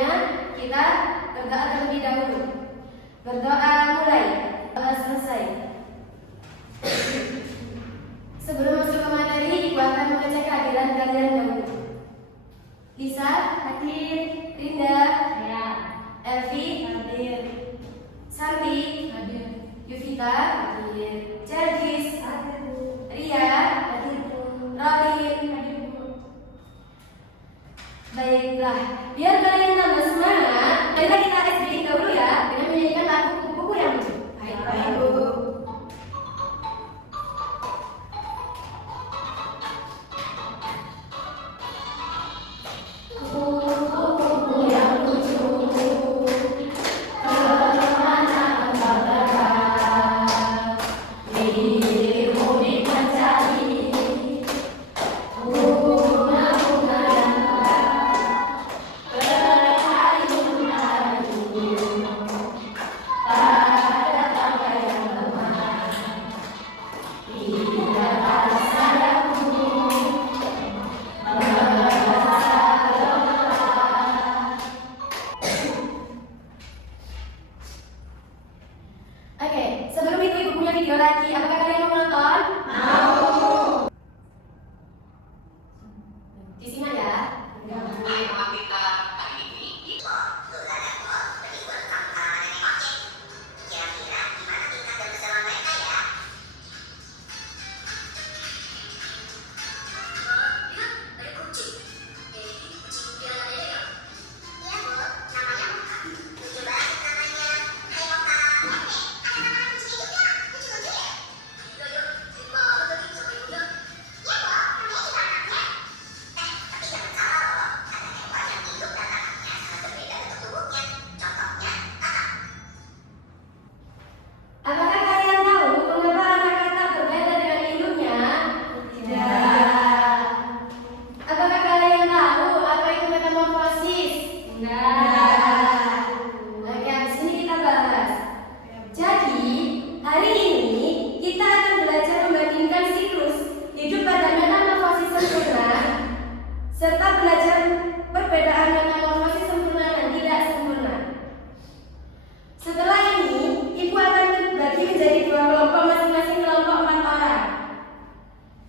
sebelumnya kita berdoa terlebih dahulu. Berdoa mulai, doa selesai. Sebelum masuk ke materi, Ibu akan mengecek kehadiran kalian dahulu. Lisa, hadir. Rinda, Ya. Elvi, Hadir. Santi, Hadir. Yuvita, hadir. Cergis, Hadir, Bu. Ria, Hadir, Bu. Rolin, Hadir, Bu. baiklah, biar kalian tambah semangat, marilah kita SBI dahulu ya, dengan menyanyikan lagu kupu-kupu yang lucu. Baik, Bu. Kupu-kupu yang lucu, kemana engkau terbang? Dirimu mencari bunga-bunga dan berayun-ayun pada pantai yang lemah. Tidak rasa daku merasa lelah. Oke, sebelum itu Ibu punya video lagi. Apakah kalian mau menonton? Mau. Disimak ya. Hai teman kita, hari ini Apakah kalian tahu mengapa anak kata berbeda dengan induknya? Tidak. Apakah kalian tahu apa itu metamorfosis? Tidak. Oke, habis ini kita bahas. Jadi, hari ini kita akan belajar membandingkan siklus hidup pada metamorfosis sempurna serta belajar perbedaan metamorfosis sempurna dan tidak sempurna. Setelah ini, Ibu akan bagi menjadi dua kelompok, masing-masing kelompok 4 orang.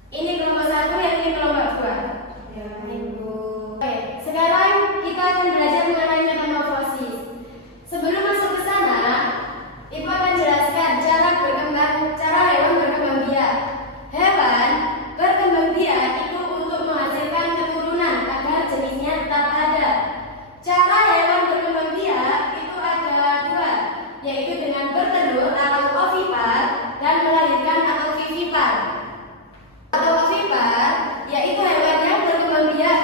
Ini kelompok 1, yang ini kelompok 2. Ya, Ibu. Oke, sekarang kita akan belajar mengenai metamorfosis. Sebelum masuk ke sana, Ibu akan jelaskan cara hewan berkembang biak. Hewan berkembang biak itu untuk menghasilkan keturunan agar jenisnya tetap ada. Cara hewan berkembang biak itu ada 2, yaitu dengan bertelur atau ovipar dan melahirkan atau vivipar. Atau ovipar yaitu hewan yang berkembang biak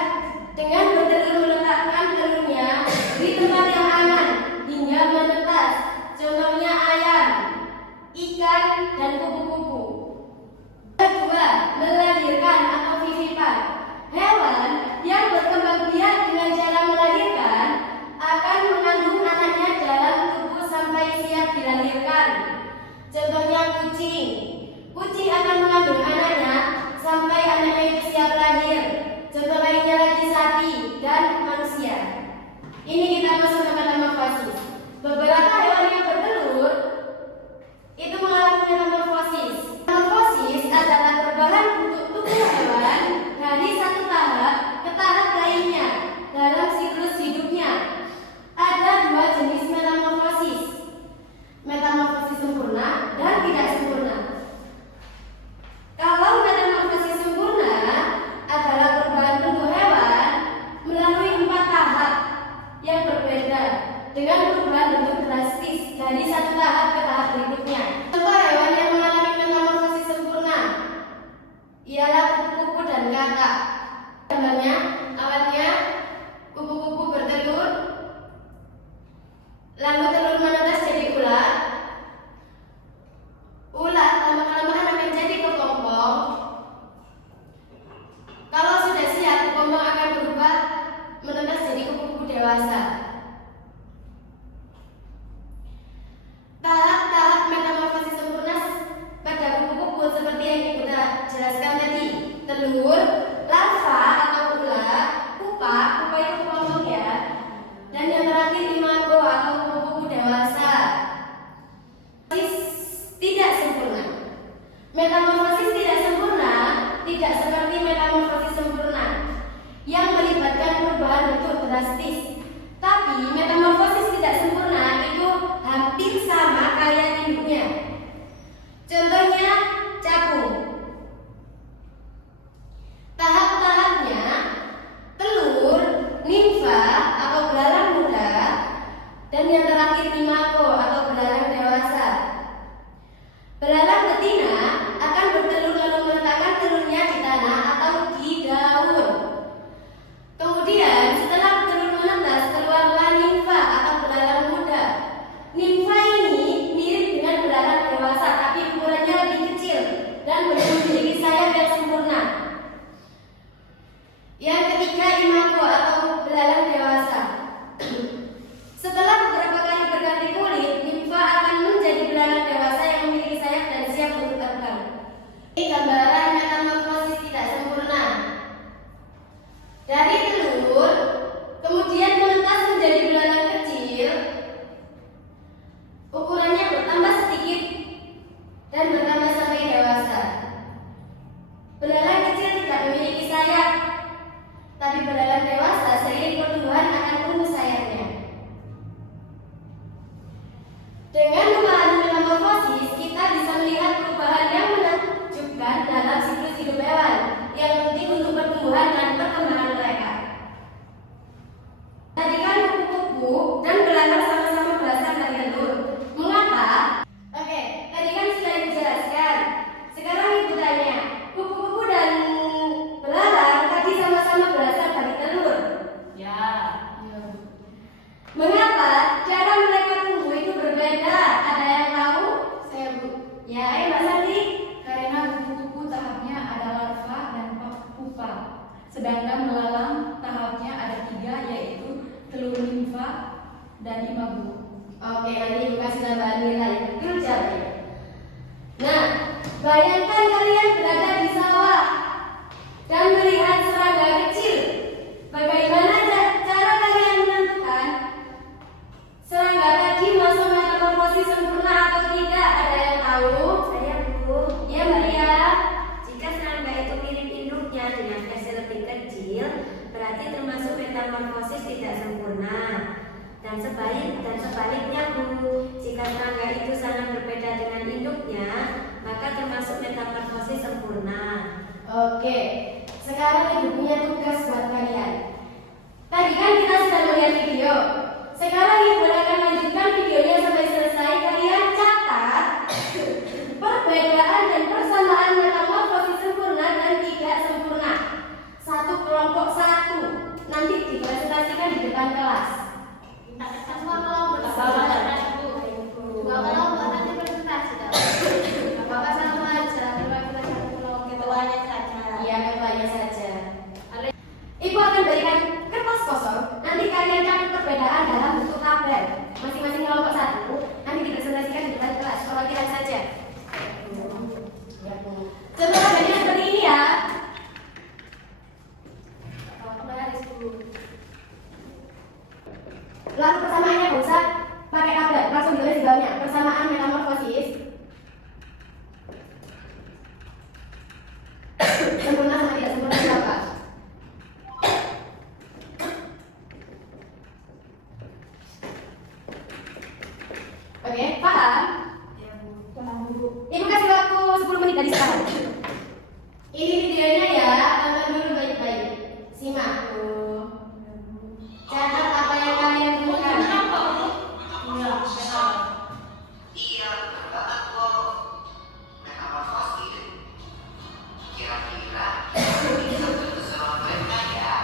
dengan bertelur meletakkan telurnya di tempat yang aman hingga menetas. Contohnya ayam, ikan, dan kupu-kupu. Kedua, melahirkan atau vivipar. Hewan yang berkembang biak dengan cara melahirkan akan mengandung anaknya dalam tubuh sampai siap dilahirkan. Contohnya kucing. Kucing akan mengandung anaknya sampai anaknya itu siap lahir. Contoh lainnya lagi sapi dan manusia. Ini kita masuk ke metamorfosis. Beberapa hewan yang bertelur itu mengalami metamorfosis. Metamorfosis adalah perubahan bentuk tubuh hewan dari satu tahap ke tahap lainnya dalam siklus hidupnya. Ada 2 jenis metamorfosis. Metamorfosis sempurna dan tidak sempurna. Kalau metamorfosis sempurna adalah perubahan tubuh hewan melalui 4 tahap yang berbeda dengan perubahan bentuk drastis dari satu tahap ke tahap berikutnya. Contoh hewan yang mengalami metamorfosis sempurna ialah kupu-kupu dan katak. Gambarnya, awalnya kupu-kupu bertelur, lalu telur menetas jadi ular. Ular lama-kelamaan akan jadi kepompong. Kalau sudah siap, kepompong akan berubah menetas jadi kupu-kupu dewasa. Tahap-tahap metamorfosis sempurna pada kupu-kupu seperti yang kita jelaskan tadi: telur, larva atau ular, pupa itu kepompong ya, dan yang dan 5, Bu. Oke, nanti Ibu kasih tambahan nilai. Betul caranya. Nah, bayangkan kalian berada di sawah dan melihat serangga kecil. Bagaimana cara kalian menentukan serangga tadi masuk metamorfosis sempurna atau tidak? Ada yang tahu? Saya, Bu. Ya, Maria. Jika serangga itu mirip induknya dengan versi lebih kecil, berarti termasuk metamorfosis tidak sempurna. Dan sebaliknya, Bu, jika serangga itu sangat berbeda dengan induknya, maka termasuk metamorfosis sempurna. Oke, sekarang Ibu punya tugas buat kalian. Tadi kan kita sudah melihat video. Sekarang Ibu akan lanjutkan videonya sampai selesai. Kalian catat perbedaan dan persamaan metamorfosis sempurna dan tidak sempurna. Satu kelompok satu. Nanti dipresentasikan di depan kelas. Semua kelompok dua kelompok nanti presentasi dong. Bapak sama aja, kita satu kelompok. Ketuanya saja. Iya, ketuanya saja. Ibu akan berikan kertas kosong. Nanti kalian catat perbedaan dalam bentuk tabel. Masing-masing kelompok satu. Nanti dipresentasikan di depan kelas. Perwakilan saja. Contoh tabelnya seperti ini ya. Lalu persamaannya nggak usah pakai tabel, langsung ditulis di bawahnya. Persamaan metamorfosis sempurna sama tidak sempurna berapa? Oke, paham? Ya, Bu. Paham, Bu. Ibu kasih waktu 10 menit dari sekarang. Ini videonya ya, tonton dulu baik-baik. Simak. Catat apa yang kalian temukan. Iya, benar banget kok. Metamorfosis. Kira-kira bisa berkesan mereka ya?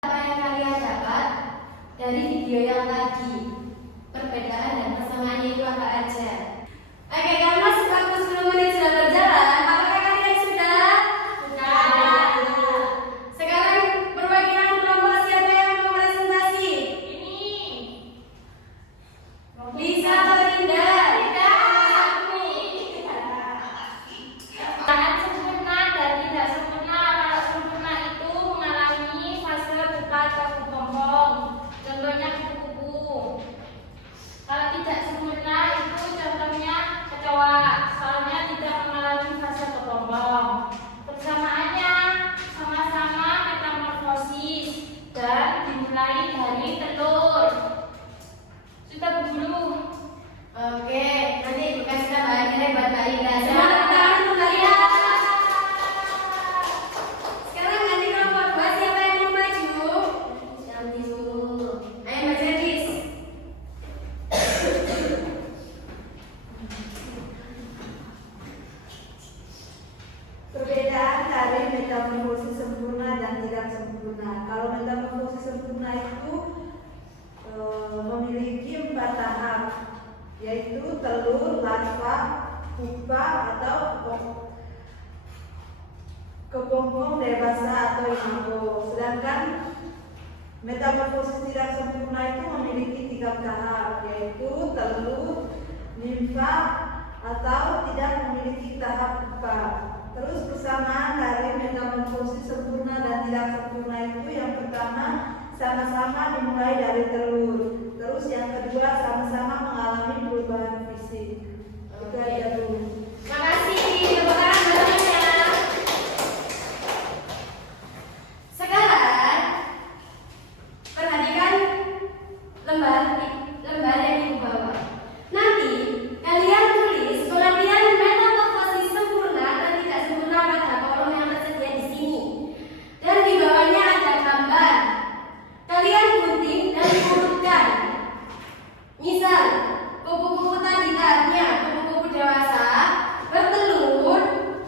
Apa yang kalian dapat dari video yang tadi? Perbedaan dan persamaannya itu apa aja? Oke, karena waktu 10 menit sudah berjalan, apakah kalian sudah? Sudah. Sekarang perwakilan kelompok siapa yang mau presentasi? Lisa atau Linda? Sangat sempurna dan tidak sempurna. Kalau sempurna itu mengalami fase buka atau kepompong. Contohnya kupu-kupu. Kalau tidak sempurna itu contohnya kecoa. Soalnya tidak mengalami fase kepompong. Persamaannya sama-sama metamorfosis dan dimulai dari telur. Sudah berbulu. Oke, nanti Ibu kasih tambahan nilai buat Mbak Linda. Semangat tangan untuk kalian. Sekarang ganti kelompok 2, siapa yang mau maju? Jambi dulu. Ayo Mbak Jadis. Perbedaan dari metamorfosis sempurna dan tidak sempurna. Kalau metamorfosis sempurna itu memiliki 4 tahap, yaitu telur, larva, pupa atau kepompong dewasa atau imago. Sedangkan metamorfosis tidak sempurna itu memiliki 3 tahap, yaitu telur, nimfa atau tidak memiliki tahap pupa. Terus kesamaan dari metamorfosis sempurna dan tidak sempurna itu yang pertama sama-sama dimulai dari telur. Terus yang kedua sama-sama mengalami perubahan fisik. Itu aja dulu. Makasih, tepuk tangan banyak. Sekarang perhatikan lembar yang di bawah. Nanti kalian tulis pengertian metamorfosis sempurna dan tidak sempurna pada kolom yang tersedia di sini. Dan di bawahnya ada gambar. Kalian gunting dan diurutkan. Misal, kupu-kupu tadi tahapnya kupu-kupu dewasa bertelur,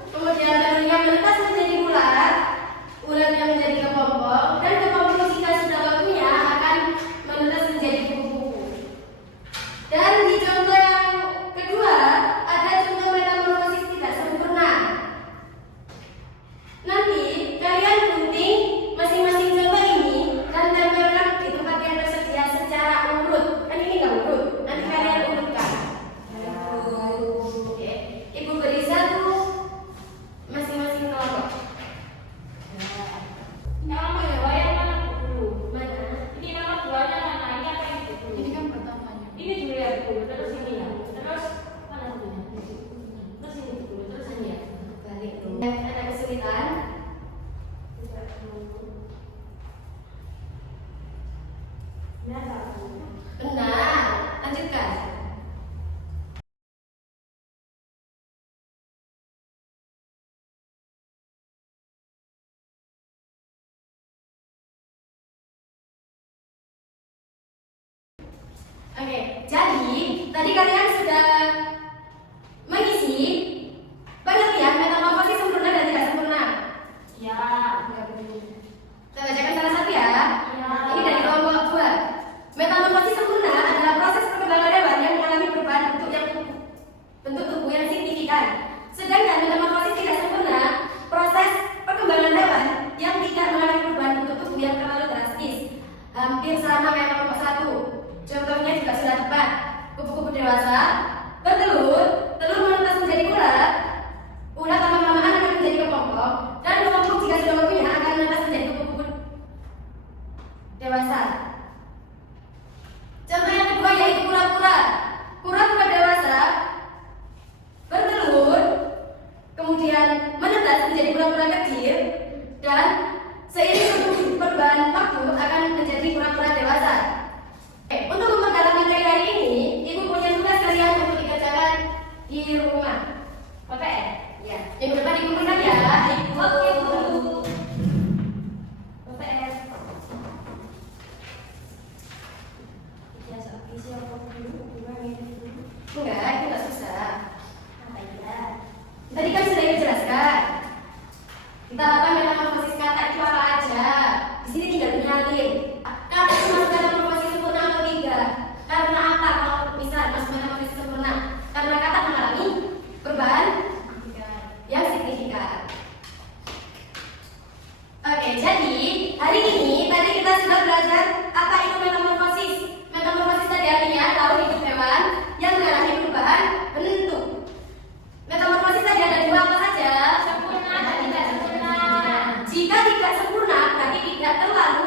kemudian telurnya menetas menjadi ulat, ulatnya menjadi kepompong, dan kepompong jika sudah waktunya akan menetas menjadi kupu-kupu. Dan di contoh yang kedua ada contoh metamorfosis tidak sempurna. Nanti kalian gunting masing-masing contoh ini dan tempelkan di tempat yang tersedia secara urut. Kan ini nggak urut, nanti kalian urutkan. Oke, Ibu beri 1 masing-masing kelompok. Nama yang mana dulu? Mana? Ini nama buahnya mana? Ini apa yang dulu? Ini kan pertamanya. Ini dulu ya dulu, terus ini ya, terus mana satunya? Terus ini dulu, terus ini ya. Balik dulu. Ada kesulitan? Benar. Lanjutkan. Oke, jadi tadi kalian sudah mengisi pengertian metamorfosis sempurna dan tidak sempurna. Ya. Saya bacakan salah satu ya. Ya. Ini dari kelompok 2. Metamorfosis sempurna adalah proses perkembangan hewan yang mengalami perubahan bentuk tubuh yang signifikan. Sedangkan metamorfosis tidak sempurna, proses perkembangan hewan yang tidak mengalami perubahan bentuk tubuh yang terlalu drastis. Hampir sama kayak kelompok 1. Contohnya juga sudah tepat. Kupu-kupu dewasa bertelur, telur menetas menjadi ulat, ulat lama-lamaan akan menjadi kepompong, dan kepompong jika sudah waktunya akan menetas menjadi kupu-kupu dewasa. Contoh yang kedua yaitu kura-kura. Kura-kura dewasa bertelur, kemudian menetas menjadi kura-kura kecil, dan seiring perubahan waktu akan menjadi kura-kura dewasa. Untuk memperdalam materi hari ini, Ibu punya tugas kalian untuk dikerjakan di rumah. PPR? Ya, minggu depan dikumpulkan ya. Ibu. Oke, Bu. PPR. Enggak, itu nggak susah. Apa ya? Tadi kan sudah dijelaskan. Kita akan metamorfosis kata itu apa aja. Di sini tinggal menyalin. Kata itu masuk metamorfosis sempurna atau tidak? Karena apa? Kalau misal masuk metamorfosis sempurna, karena kata mengalami perubahan yang signifikan. Oke, jadi hari ini tadi kita sudah belajar apa itu metamorfosis. Metamorfosis tadi artinya tahu hidup hewan yang mengalami perubahan bentuk. Metamorfosis tadi ada 2 apa saja? Sempurna dan tidak sempurna. Jika tidak sempurna berarti tidak terlalu